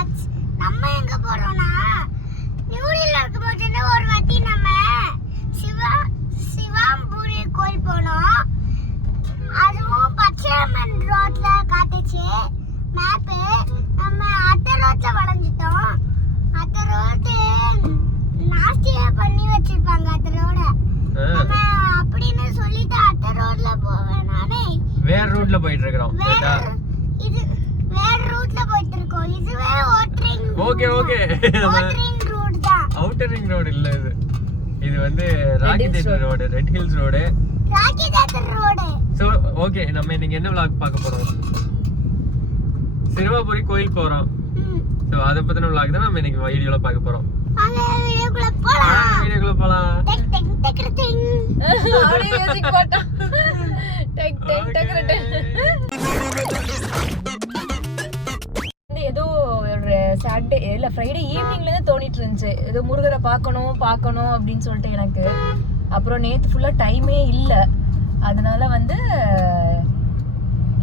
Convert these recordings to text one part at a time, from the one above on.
vlogs. நம்ம எங்க போறோம்னா நியூடில்ல இருக்கும்போது ஒரு வாட்டி நம்ம சிவாம்பூரி கோயில் போனோம். அதுவும் பச்சையம்மன் ரோட்ல காட்டுச்சு மேப். நம்ம அட்ட ரோட்ல வளைஞ்சிட்டோம். அட்ட ரோடு நாஸ்தியா பண்ணி வச்சிருப்பாங்க அட்ட ரோட. நம்ம அப்படின்னு சொல்லிட்டு அட்ட ரோட்ல போவேனானே வேற ரூட்ல போயிட்டு இருக்கோம். இது வேற ரூட்ல போயிட்டு இருக்கோம். இதுவே ஓட்டரிங். ஓகே ஓட்டரிங் ரூட் தான். அவுட்டர் ரிங் ரோட் இல்ல இது. இது வந்து Rakki theatre road, Red Hills road. Rakki theatre road. So okay, நம்ம இன்னைக்கு என்ன vlog பார்க்க போறோம்? சிறுவாபுரி கோயில் போறோம். சோ அத பத்தின vlog தான் நம்ம இன்னைக்கு வீடியோல பார்க்க போறோம். வாங்க வீடியோக்குள்ள போலாம். டக் டக் டக் டிங். ஆடியோ மியூசிக் போட்டா. டக் டக் டக் டக். ஏதோ ஒரு சாட்டர்டே இல்ல ஃப்ரைடே ஈவினிங்ல இருந்து தோணிட்டு இருந்துச்சு ஏதோ முருகரை பார்க்கணும் அப்படின்னு சொல்லிட்டு எனக்கு. அப்புறம் நேத்து ஃபுல்லா டைமே இல்ல, அதனால வந்து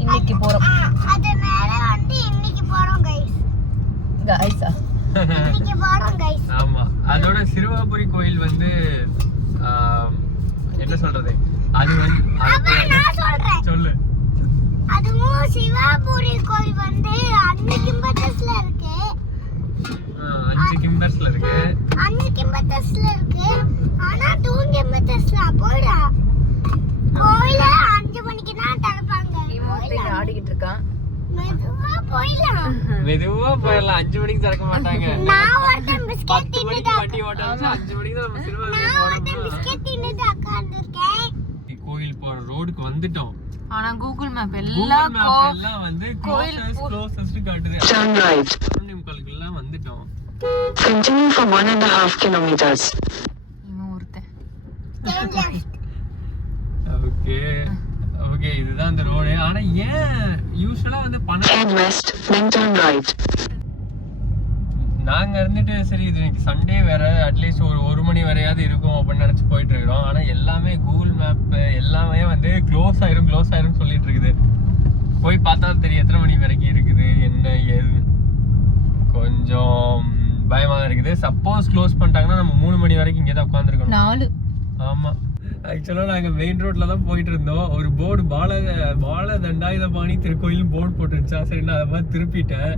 இன்னைக்கு போறோம். அதனால வந்து இன்னைக்கு போறோம் गाइस. இன்னைக்கு போறோம் गाइस. ஆமா, அதோட சிறுவாபுரி கோயில் வந்து என்ன சொல்றது, அது வந்து நான் சொல்றேன் சொல்லு. அதுவும் சிவாபுரி கோயில் வந்து 5 கிம்பட்டஸ்ல இருக்கு. 5 கிம்பர்ஸ்ல இருக்கு. 5 கிம்பட்டஸ்ல இருக்கு. ஆனா 2 கிம்பட்டஸ்ல போடா. கோயில 5 மணிக்கு தான் திறப்பாங்க. இவன் ஆடிக்கிட்டு இருக்கான். மெதுவா போயிடலாம். 5 மணிக்கு திறக்க மாட்டாங்க. நான் ஒருத்தன் பிஸ்கட் தின்னுட்டு வண்டி ஓட்டாம 5 மணிக்கு தான் நம்ம சிறுவாபுரி போறோம். பிஸ்கட் தின்னுட்டு உட்கார்ந்திருக்கேன். கோயில் போற ரோடுக்கு வந்துட்டோம். ஆனா கூகுள் மேப் எல்லாம் வந்து க்ளோசஸ்ட் காட்டுது. Turn right. எல்லாம் வந்துட்டோம். Continue for 1.5 kilometers. இவன் ஒருத்தன். ஓகே இதுதான் அந்த ரோடு. ஆனா ஏன் யூசுவலா வந்து Head west, then turn right. நாங்க இருந்துட்டு சரி இது சண்டே வேற, அட்லீஸ்ட் ஒரு மணி வரையாவது இருக்கும் அப்படின்னு நினைச்சு போயிட்டு இருக்கிறோம். ஆனா எல்லாமே கூகுள் மேப் எல்லாமே வந்து க்ளோஸ் ஆயிரும் சொல்லிட்டு இருக்குது. போய் பார்த்தா தெரியும் எத்தனை மணி வரைக்கும் இருக்குது என்ன ஏது. கொஞ்சம் பயமா இருக்குது. சப்போஸ் க்ளோஸ் பண்ணிட்டாங்கன்னா நம்ம 3 மணி வரைக்கும் இங்கே தான் உட்காந்துருக்கணும். 4. ஆமா, ஆக்சுவலா நாங்க மெயின் ரோட்ல தான் போயிட்டு இருந்தோம். ஒரு போர்டு பால தண்டாயுதபாணி திருக்கோயில் போர்டு போட்டுருச்சா, சரி நான் அதை மாதிரி திருப்பிட்டேன்.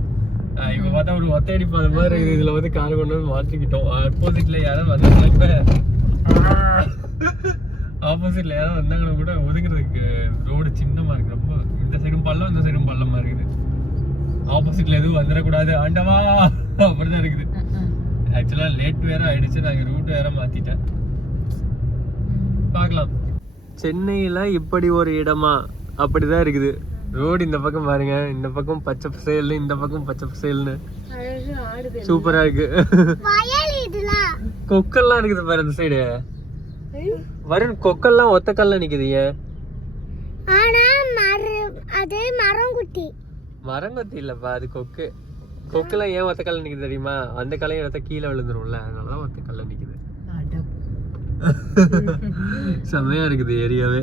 இப்ப பார்த்தா ஒரு ஒத்தடி பாத மாதிரி இதுல வந்து கார் கொண்டு வந்து மாற்றிக்கிட்டோம். ஆப்போசிட்ல யாரும் வந்தாங்கன்னா கூட ஒதுக்குறதுக்கு ரோடு சின்னமா இருக்கு. ரொம்ப இந்த சைடும் பள்ளம் இந்த சைடும் பள்ளமா இருக்குது. ஆப்போசிட்ல எதுவும் வந்துடக்கூடாது ஆண்டவா அப்படிதான் இருக்குது. ஆக்சுவலா லேட் வேற ஆயிடுச்சு. நாங்க ரூட் வேற மாத்திட்டேன். பார்க்கலாம். சென்னையில இப்படி ஒரு இடமா அப்படிதான் இருக்குது. ரோடு இந்த பக்கம் பாருங்க, இந்த பக்கம் பச்சை பசேல்னு, இந்த பக்கம் பச்சை பசேல்னு சூப்பரா இருக்கு. கொக்கெல்லாம் இருக்குது பாரு அந்த சைடு. வருண், கொக்கெல்லாம் ஒத்த கல்ல நிக்குது. ஏன்? மரங்கொத்தி இல்லப்பா, அது கொக்கு. கொக்கெல்லாம் ஏன் ஒத்த கல்ல நிக்குது தெரியுமா? அந்த கல்லையும் எடுத்தா கீழே விழுந்துரும்ல, அதனாலதான் ஒத்த கல்ல நிக்குது. செம்மையா இருக்குது ஏரியாவே.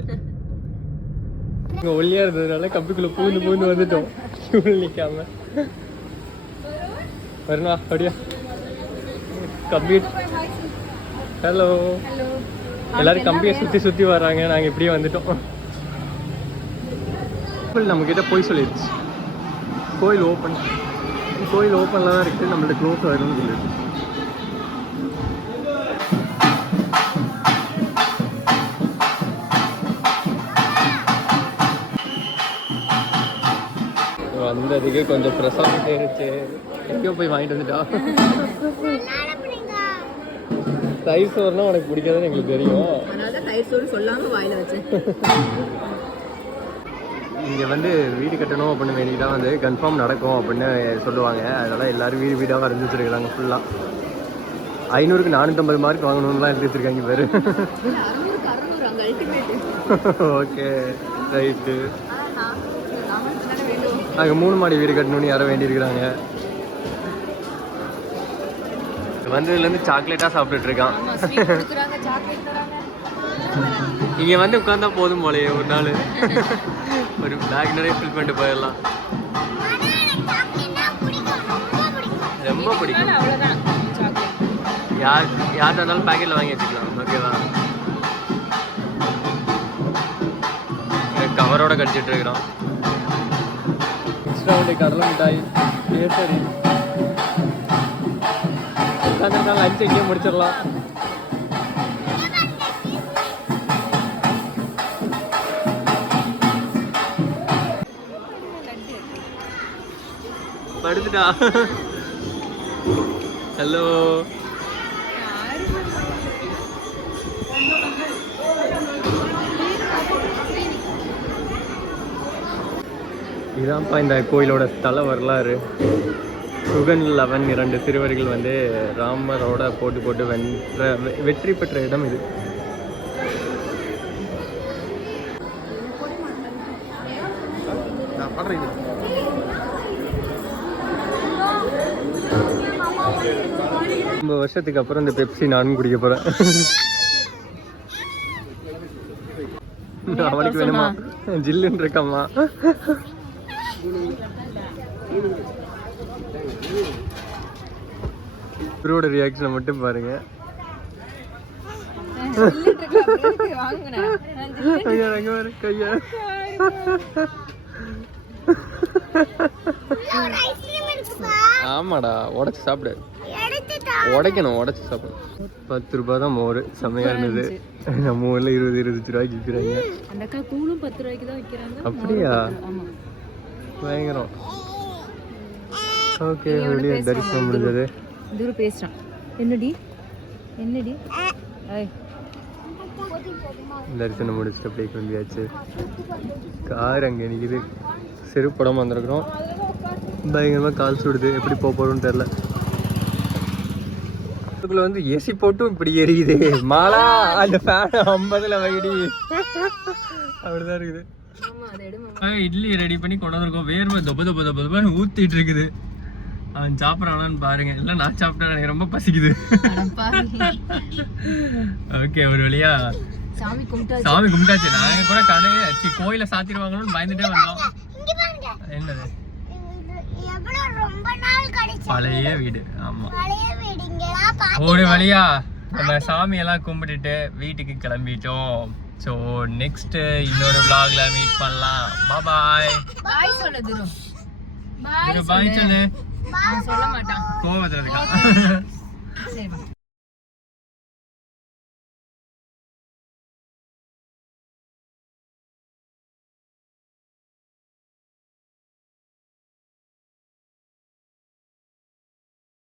இங்க ஒல்லியா இருந்ததுனால கம்பிக்குள்ள பூந்து வந்துட்டோம். நிக்காம வருணா அப்படியா கம்பி. ஹலோ, எல்லாரும் கம்பியை சுத்தி வர்றாங்க. நாங்க இப்படியே வந்துட்டோம். நம்ம கிட்ட போய் சொல்லிடுச்சு கோயில் ஓப்பன்ல தான் இருக்கு, நம்மள்ட்ட க்ளோஸ் ஆயிடும்னு சொல்லிடுச்சு. வந்ததுக்கு கொஞ்சம் பிரசாதம் தேடிச்சு. எங்கேயோ போய் வாங்கிட்டு வந்துட்டா. தயிர் சோறுனா உனக்கு பிடிக்காதுன்னு எங்களுக்கு தெரியும். தயிர் சோறு சொல்லாம வாயில வச்சு. இங்கே வந்து வீடு கட்டணும் அப்படின்னு வேண்டிதான் வந்து கன்ஃபார்ம் நடக்கும் அப்படின்னு சொல்லுவாங்க. அதனால எல்லாரும் வீடாக வரைஞ்சி வச்சிருக்காங்க. ஃபுல்லாக 500க்கு 450 மார்க் வாங்கணும்லாம் எழுதி வச்சிருக்காங்க பேரு. Okay right. நாங்க 3 மாடி வீடு கட்டணும்னு யாரோ வேண்டியிருக்கிறாங்க. வந்ததுலேருந்து சாக்லேட்டாக சாப்பிட்டுட்டு இருக்கான். இங்கே வந்து உட்காந்தா போதும் போலையே ஒரு நாள். ஒரு பேக் நிறைய ஃபில் பண்ணிட்டு போயிடலாம். ரொம்ப பிடிக்கும். அவ்வளவுதான் சாக்லேட். யார் இருந்தாலும் பேக்கெட்ல வாங்கி வச்சுக்கலாம். ஓகேவா? கவரோட கடிச்சிட்டு இருக்கிறோம். எக்ஸ்ட்ரா ஒன்று கடலை மிட்டாய் கேசரி லஞ்ச் எங்கேயே முடிச்சிடலாம். படுத்துட்டா. ஹலோ இதான்ப்பா இந்த கோயிலோட ஸ்தல வரலாறு. சுகன் 11 2 சிறுவர்கள் வந்து ராமரோட போட்டு வெற்றி பெற்ற இடம் இது. ரொம்ப வருஷத்துக்கு அப்புறம் இந்த பெப்சி நானும் குடிக்க போறேன். அவனுக்கு வேணுமா? ஜில்லுன்னு இருக்கம்மா. இவரோட ரியாக்ஷனை மட்டும் பாருங்க. கையா ஆமாடா, உடச்சு சாப்பிடு. உடைக்கணும், உடச்சு சாப்பிடணும். 10 ரூபாய் தான் மோர். செம்மையா இருந்தது. நம்ம ஊர்ல 20 ரூபாய்க்கு விற்கிறாங்க. அந்த அக்கா கூழும் 10 ரூபாய்க்கு தான் விற்கிறாங்க. அப்படியா? பயங்கரம். ஓகே, வெளியே தரிசனம் முடிஞ்சது. தூரம் பேசுறான். என்னடி தரிசனம் முடிச்சுட்டு அப்படியே கிளம்பியாச்சு. கார் அங்கே நிற்கிது. செருப்படமாக வந்துருக்குறோம். பயங்கரமாக கால் சுடுது. எப்படி போக போகிறோன்னு தெரில. அதுக்குள்ள வந்து ஏசி போட்டும் இப்படி எரியுது. மாலா அந்த ஃபேன் 50ல் வைடி. அப்படிதான் இருக்குது. இட்லி ரெடி பண்ணி கொண்டு வந்திருக்கோம். வேர்வை தொப்ப ஊத்திட்டு இருக்குது. அவன் சாப்பிட்றானான்னு பாருங்க. இல்லை நான் சாப்பிட்டேன், எனக்கு ரொம்ப பசிக்குது. ஓகே, ஒரு வழியா சாமி கும்பிட்டாச்சு. நாங்க கூட கடையை கோயில சாத்திடுவாங்கன்னு பயந்துட்டே வந்தோம். என்னது? பழைய வீடு. ஆமா, ஒரு வழியா நம்ம சாமி எல்லாம் கும்பிட்டுட்டு வீட்டுக்கு கிளம்பிட்டோம். ஸோ நெக்ஸ்ட் இன்னொரு vlogல மீட் பண்ணலாம். பாய். பாய் சொல்லு துரு. பாய் சொல்லு. சொல்ல மாட்டான், கோவத்துல இருக்கான். சரி.